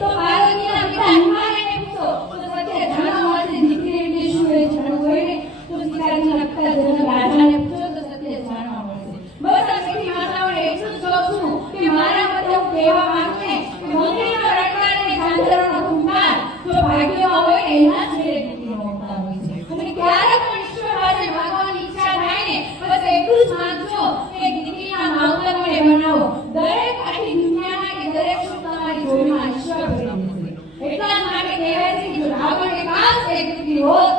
તો ભારતના પિતા હિમાલયને પૂછો તો સત્ય જાણવા મળશે દીકરી એટલે શું એ જાણવું હોય ને તો સીતાજીને લગતા જનક રાજાને પૂછો તો સત્ય જાણવા મળશે. બસ આ મીઠી માતાઓને એટલું જ કહું છું કે મારા મતે હું કહેવા માંગુ ને કે મંદિરનો રટકાર અને ઝાંઝરનો ખૂંખાર જો ભાગ્યમાં હોય ને એના જ ઘરે દીકરીનો અવતાર હોય છે. અને ક્યારેક પણ ઈશ્વર પાસે માંગવાની ઈચ્છા થાય ને બસ એટલું જ માંગજો કે દીકરીના માવતર મને બનાવો. દરેક આખી દુનિયાના કે દરેક સુખ તમારી જોડીમાં ઈશ્વર ભરી દેશે. એટલા જ માટે કહેવાય છે કે જો રાવણને કાશ એક દીકરી હોત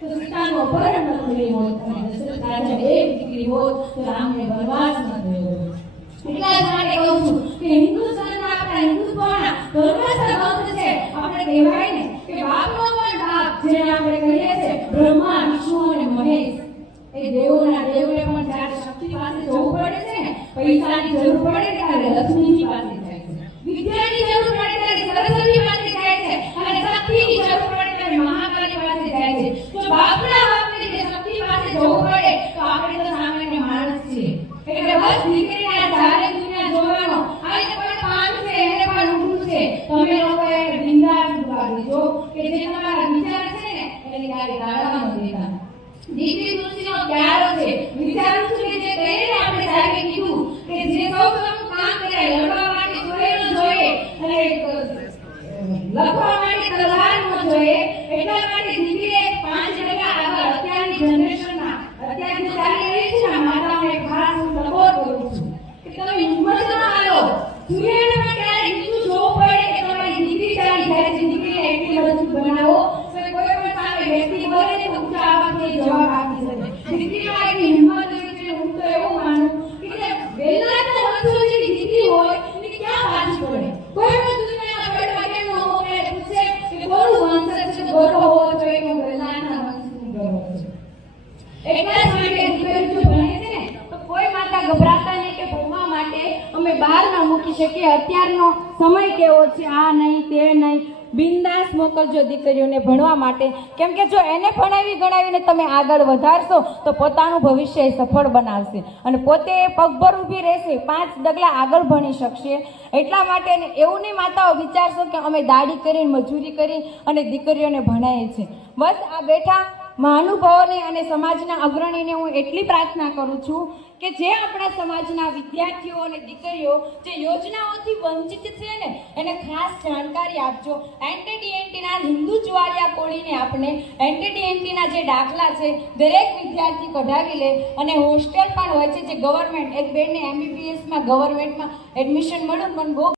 તો સીતાનું અપહરણ ન થયું હોત અને દશરથ રાજાને એક દીકરી હોત તો રામને વનવાસ ન થયો હોત. એટલા જ માટે કહું છું કે હિન્દુસ્તાનમાં આપણા હિન્દુત્વના ધર્મસર ગ્રંથ છે. આપણે કહેવાય ને કે બાપનો પણ બાપ જેને આપણે કહીએ છીએ બ્રહ્મા વિષ્ણુ અને મહેશ એ દેવોના દેવને પણ જ્યારે શક્તિ પાસે જવું પડે છે ને પૈસાની જરૂર પડે ત્યારે લક્ષ્મીજી પાસે જાય છે, વિદ્યાની જરૂર પડે ત્યારે સરસ્વતી પાસે જાય છે અને શક્તિની જરૂર પડે ત્યારે મહાકાળી પાસે જાય છે. જો બાપના બાપને જે શક્તિ પાસે જવું પડે તો આપણે તો સામાન્ય માણસ છીએ. એટલે બસ દીકરીના ધારે દુનિયા જોવાનો આને પણ કામ છે એને પણ ઊંધું છે. તમે લોકોએ બિંદાસ ઉભા દેજો કે જે તમારા વિચાર છે ને એને ક્યારે ગાળવા ન દેતા. દીકરી તુલસીનો પ્યારો છે. વિચારું છું કે જે કહીને આપણે સાહેબે કીધું કે જે સૌ પ્રથમ કામ કરે લડવા માટે જોઈએ ન જોઈએ અને લખવા માટે તલવાર ન જોઈએ. એટલા માટે દીકરીએ 5 ટકા આગળ અત્યારની જનરેશનમાં અત્યારની ચાલી રહી છે ને માતાઓને ખાસ હું સપોર્ટ કરું છું કે તમે હિંમત ન હારો. દુનિયામાં ક્યારે બીજું જોવું પડે કે તમારી દીકરી ચાલી જાય છે દીકરીને એટલી મજબૂત બનાવો તો કોઈ પણ સામે વ્યક્તિ બોલે તો ઊંચા આવાજથી જવાબ આપી શકે. દીકરીમાં એટલી હિંમત હોય છે. હું તો એવું માનું કે વહેલા તો વંશોની દીકરી હોય એને ક્યાં બાજી પડે. કોઈ પણ દુનિયાના પેટમાં કેમ ન હોય પૂછે કે કોનું વંશ છે ગોરો હોવો જોઈએ કે વહેલાના વંશની ગોરો છે. એટલા જ માટે દીકરી જો ભણે છે ને તો કોઈ માતા ગભરાતા નહીં કે ભણવા માટે અમે બહાર ન મૂકી શકીએ. અત્યારનો સમય કેવો છે આ નહીં તે નહીં બિંદાસ મોકલજો દીકરીઓને ભણવા માટે. કેમ કે જો એને ભણાવી ગણાવીને તમે આગળ વધારશો તો પોતાનું ભવિષ્ય સફળ બનાવશે અને પોતે પગભર ઊભી રહેશે, 5 ડગલા આગળ ભણી શકશે. એટલા માટે એવું નહીં માતાઓ વિચારશો કે અમે દાડી કરીને મજૂરી કરી અને દીકરીઓને ભણાવીએ છીએ. બસ આ બેઠા મહાનુભાવોને અને સમાજના અગ્રણીને હું એટલી પ્રાર્થના કરું છું કે જે આપણા સમાજના વિદ્યાર્થીઓ અને દીકરીઓ જે યોજનાઓથી વંચિત છે ને એને ખાસ જાણકારી આપજો. એનટીડીએનટીના હિન્દુ જ્વાળિયા કોળીને આપણે એનટીડીએનટીના જે દાખલા છે દરેક વિદ્યાર્થી કઢાવી લે અને હોસ્ટેલ પણ હોય છે જે ગવર્મેન્ટ એક બેનને MBBSમાં ગવર્મેન્ટમાં એડમિશન મળ્યું પણ બહુ